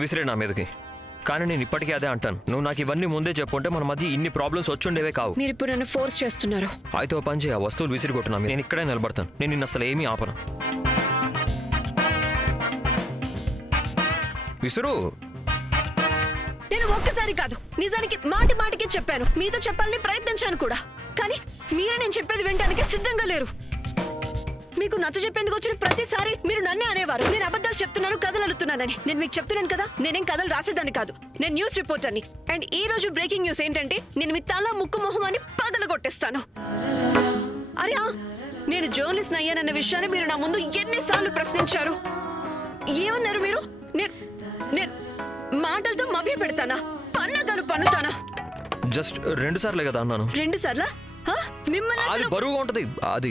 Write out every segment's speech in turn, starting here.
విసిరే నా మీదకి. కానీ నేను ఇప్పటికీ అదే అంటాను, నువ్వు నాకు ఇవన్నీ ముందే చెప్పుంటే మన మధ్య ఇన్ని ప్రాబ్లమ్స్ వచ్చుండేవే కావు. మీరు ఇప్పుడు నన్ను ఫోర్స్ చేస్తున్నారు. అయితే ఓ పని చేయ, ఆ వస్తువులు విసిరికొట్టున్నా, నేను ఇక్కడే నిలబడతాను. నేను నిన్ను అసలు ఏమీ ఆపను. విసురు. నేను ఒక్కసారి కాదు, నిజానికి మాటికి చెప్పాను, మీతో చెప్పాలని ప్రయత్నించాను కూడా. కానీ మీరే నేను చెప్పేది వినడానికి సిద్ధంగా లేరు. మీకు నచ్చ చెప్పేందుకు వచ్చిన ప్రతిసారి మీరు నన్నే అనేవారు నేను అబద్ధాలు చెప్తున్నాను, కథలు అల్లుతున్నానని. నేను మీకు చెప్తున్నాను కదా, నేనేం కథలు రాసేదాన్ని కాదు, నేను న్యూస్ రిపోర్టర్ని. అండ్ ఈ రోజు బ్రేకింగ్ న్యూస్ ఏంటంటే, నేను మీ తల ముక్కు మొహమాన్ని పగలగొట్టేస్తాను. అరే నేను జర్నలిస్ట్ అయ్యానన్న విషయాన్ని మీరు నా ముందు ఎన్నిసార్లు ప్రశ్నించారు. ఏమన్నారు మీరు? నేను మాటలతో మభ్య పెడతానా, పన్నగాను పన్నుతానా? జస్ట్ 2 సార్లే కదా అన్నాను. 2 సార్లా? మిమ్మల్ని అది బరువుగా ఉంటది. అది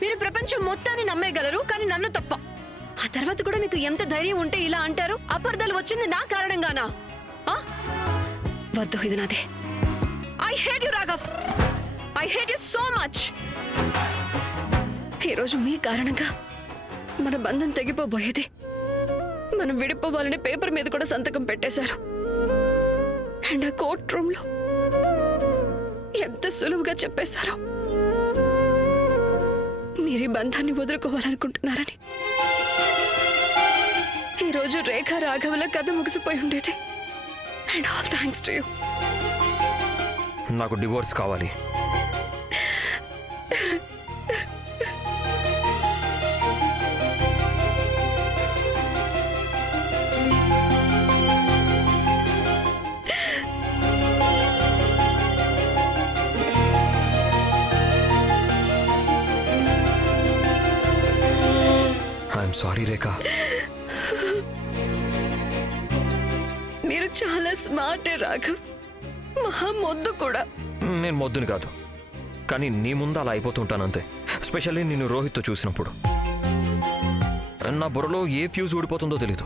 మీరు ప్రపంచం మొత్తాన్ని నమ్మేయగలరు, కానీ నన్ను తప్ప. ఆ తర్వాత కూడా మీకు ఎంత ధైర్యం ఉంటే ఇలా అంటారు? అపార్థాలు వచ్చింది నా కారణంగానా? వద్దు, ఇది నాదే. I hate you Raghav, I hate you so much. ఈరోజు మీ కారణంగా మన బంధం తెగిపోబోయేది. మనం విడిపోవాలని పేపర్ మీద కూడా సంతకం పెట్టేశారు. అండ్ ఆ కోర్ట్ రూమ్ లో ఎంత సులువుగా చెప్పేశారో మీరు ఈ బంధాన్ని వదులుకోవాలనుకుంటున్నారని. ఈరోజు రేఖ రాఘవుల కథ ముగిసిపోయి ఉండేది. And all thanks to you. నాకు డివోర్స్ కావాలి. సారీ రేఖ. మీరు చాలా స్మార్ట్ రాఘవ్, మహా మొద్దు కూడా. నేను మొద్దుని కాదు, కానీ నీ ముందు అలా అయిపోతుంటాను అంతే. స్పెషల్లీ నేను రోహిత్తో చూసినప్పుడు నా బుర్రలో ఏ ఫ్యూజ్ ఊడిపోతుందో తెలీదు.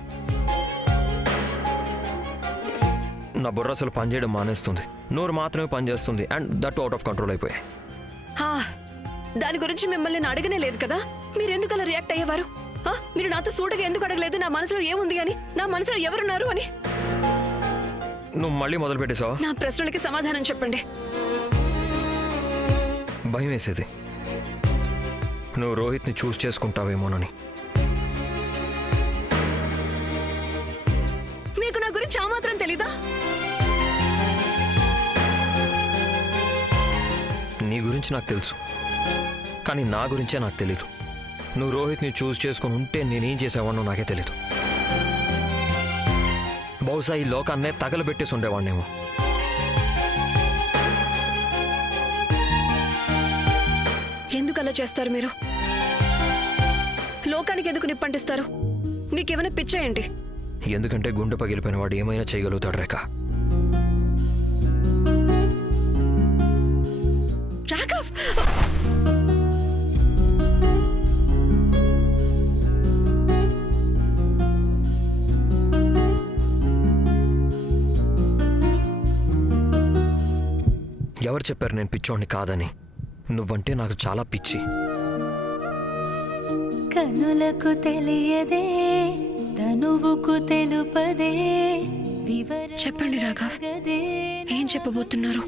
నా బుర్ర అసలు పనిచేయడం మానేస్తుంది, నోరు మాత్రమే పనిచేస్తుంది. And that out of control అయిపోయాయి. దాని గురించి మిమ్మల్ని నేను అడగనే లేదు కదా, మీరెందుకు అలా రియాక్ట్ అయ్యేవారు? మీరు నాతో సూటగా ఎందుకు అడగలేదు, నా మనసులో ఏముంది అని, నా మనసులో ఎవరున్నారు అని? నువ్వు మళ్ళీ మొదలు పెట్టేశావా? నా ప్రశ్నలకి సమాధానం చెప్పండి. భయం వేసేది, నువ్వు రోహిత్ని చూస్ చేసుకుంటావేమోనని. మీకు నా గురించి ఆ మాత్రం తెలీదా? నీ గురించి నాకు తెలుసు, కానీ నా గురించే నాకు తెలీదు. నువ్వు రోహిత్ని చూస్ చేసుకుని ఉంటే నేనేం చేసేవాడినో నాకే తెలీదు. బహుశా ఈ లోకాన్నే తగలబెట్టేసి ఉండేవాడినేమో. ఎందుకు అలా చేస్తారు మీరు? లోకానికి ఎందుకు నిప్పంటిస్తారు? మీకేమైనా పిచ్చేయండి? ఎందుకంటే గుండె పగిలిపోయిన వాడు ఏమైనా చేయగలుగుతాడు రేఖ. రాఘవ్, ఎవరు చెప్పారు నేను పిచ్చోడిని కాదని? నువ్వంటే నాకు చాలా పిచ్చి. కనులకు తెలియదే, తనువుకు తెలుపదే, చెప్పండి రాఘవ్, ఏం చెప్పబోతున్నారు?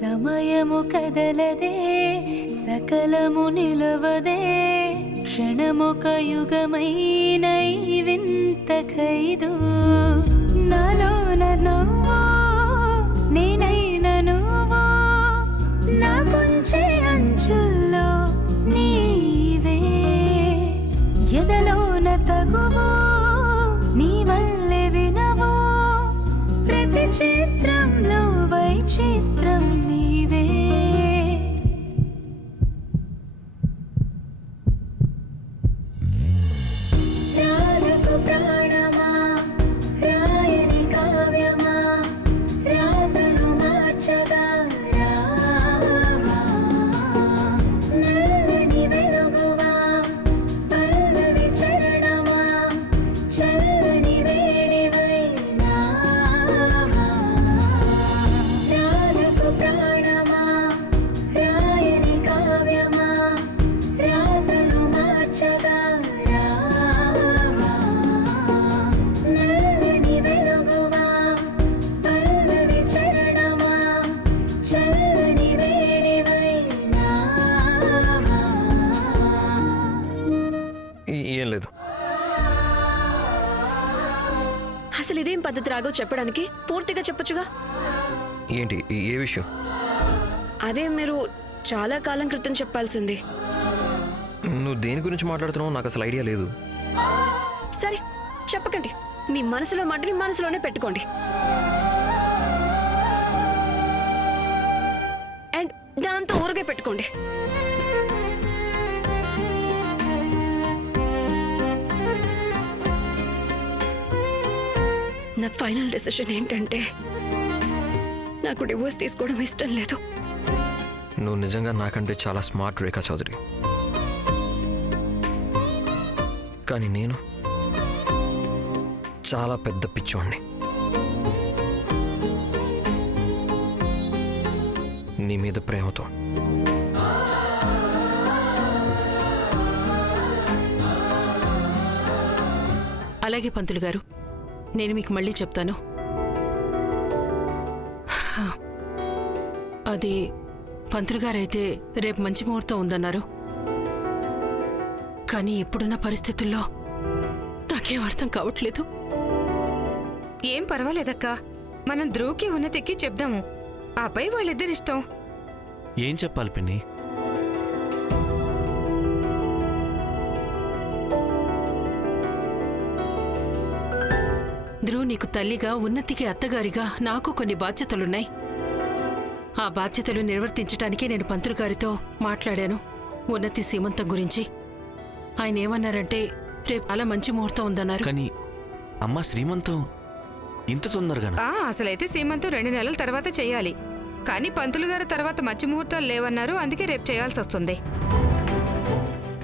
సమయము కదలదే, సకలము నిలవదే, క్షణముక యుగమైన ఈ వింత ఖైదు. నాలోన నువ్వు, నేనైన నువ్వు, నా కొంచె అంచుల్లో నీవే, ఎదలోన తగువు నీ వల్లే వినవు, ప్రతి చిత్రంలో వైచిత్రం నీవే. రాధకు ప్రాణమా, రాయని కావ్యమా, రాతను మార్చగా రావా, నల్లని వెలుగువా, పల్లవి చరణమా, చల్లని వేడివై నావా. ఏం లేదు. అసలు ఇదేం పద్ధతి రాఘవ్ చెప్పడానికి? పూర్తిగా చెప్పొచ్చుగా. ఏంటి ఏ విషయం? అదే మీరు చాలా కాలం క్రితం చెప్పాల్సింది. నువ్వు దేని గురించి మాట్లాడుతున్నావు నాకు అసలు ఐడియా లేదు. సరే చెప్పకండి, మీ మనసులో మాటని మనసులోనే పెట్టుకోండి. అండ్ దాంతో ఊరగా పెట్టుకోండి. నా ఫైనల్ డెసిషన్ ఏంటంటే నాకు డివోర్స్ తీసుకోవడం ఇష్టం లేదు. నువ్వు నిజంగా నాకంటే చాలా స్మార్ట్ రేఖా చౌదరి. కానీ నేను చాలా పెద్ద పిచ్చోడిని. నీ మీద ప్రేమతో. అలాగే పంతులు గారు, నేను మీకు మళ్ళీ చెప్తాను. అది పంతులు గారైతే రేపు మంచి ముహూర్తం ఉందన్నారు. కానీ ఇప్పుడున్న పరిస్థితుల్లో నాకేం అర్థం కావట్లేదు. ఏం పర్వాలేదక్కా, మనం ధ్రువుకి ఉన్నతికి చెప్దాము. ఆపై వాళ్ళిద్దరిష్టం. ఏం చెప్పాలి పిన్ని? ధ్రువ్, నీకు తల్లిగా, ఉన్నతికి అత్తగారిగా నాకు కొన్ని బాధ్యతలున్నాయి. ఆ బాధ్యతలు నిర్వర్తించటానికే నేను పంతులు గారితో మాట్లాడాను ఉన్నతి సీమంతం గురించి. ఆయన ఏమన్నారంటే రేపు అలా మంచి ముహూర్తం ఉందన్నారు. కానీ అమ్మ, శ్రీమంతం ఇంత తొందరగా? అసలైతే సీమంతం 2 నెలల తర్వాత చెయ్యాలి. కానీ పంతులు గారు తర్వాత మంచి ముహూర్తాలు లేవన్నారు. అందుకే రేపు చేయాల్సి వస్తుంది.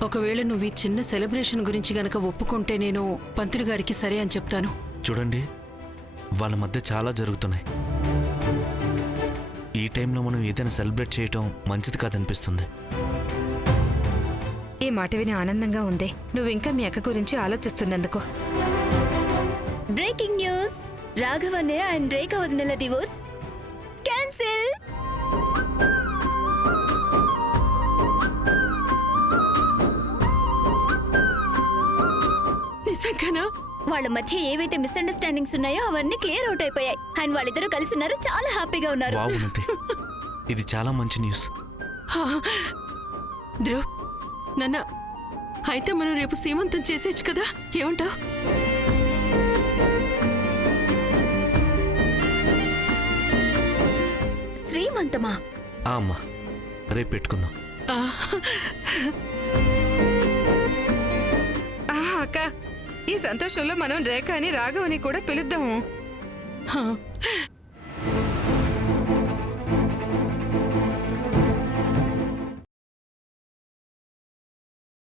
ఒకవేళ నువ్వు ఈ చిన్న సెలబ్రేషన్ గురించి గనక ఒప్పుకుంటే నేను పంతులు గారికి సరే అని చెప్తాను. చూడండి, వాళ్ళ మధ్య చాలా జరుగుతున్నాయి. ఈ టైంలో మనం ఏదైనా సెలబ్రేట్ చేయటం మంచిది కాదనిపిస్తుంది. ఈ మాట విని ఆనందంగా ఉంది. నువ్వు ఇంకా మీ అక్క గురించి ఆలోచిస్తున్నందుకు. Breaking news! రాఘవన్నయ్య అండ్ రేఖ వదినల డివోర్స్ క్యాన్సిల్. నిజంగానా? వాళ్ళ మధ్య ఏవైతే మిస్అండర్స్టాండింగ్స్ ఉన్నాయో అవన్నీ క్లియర్ అవుట్ అయిపోయాయి. అండ్ వాళ్ళిద్దరూ కలిసి ఉన్నారు, చాలా హ్యాపీగా ఉన్నారు. వావ్ ఉన్నతి, ఇది చాలా మంచి న్యూస్. ధ్రువ్, నాన్న, అయితే మనం రేపు సీమంతం చేసేయచ్చు కదా? ఏమంటావ్? శ్రీమంతమా? అమ్మా, రేపు పెట్టుకుందాం. అక్క, ఈ సంతోషంలో మనం రేఖ అని రాఘవని కూడా పిలుద్దాము.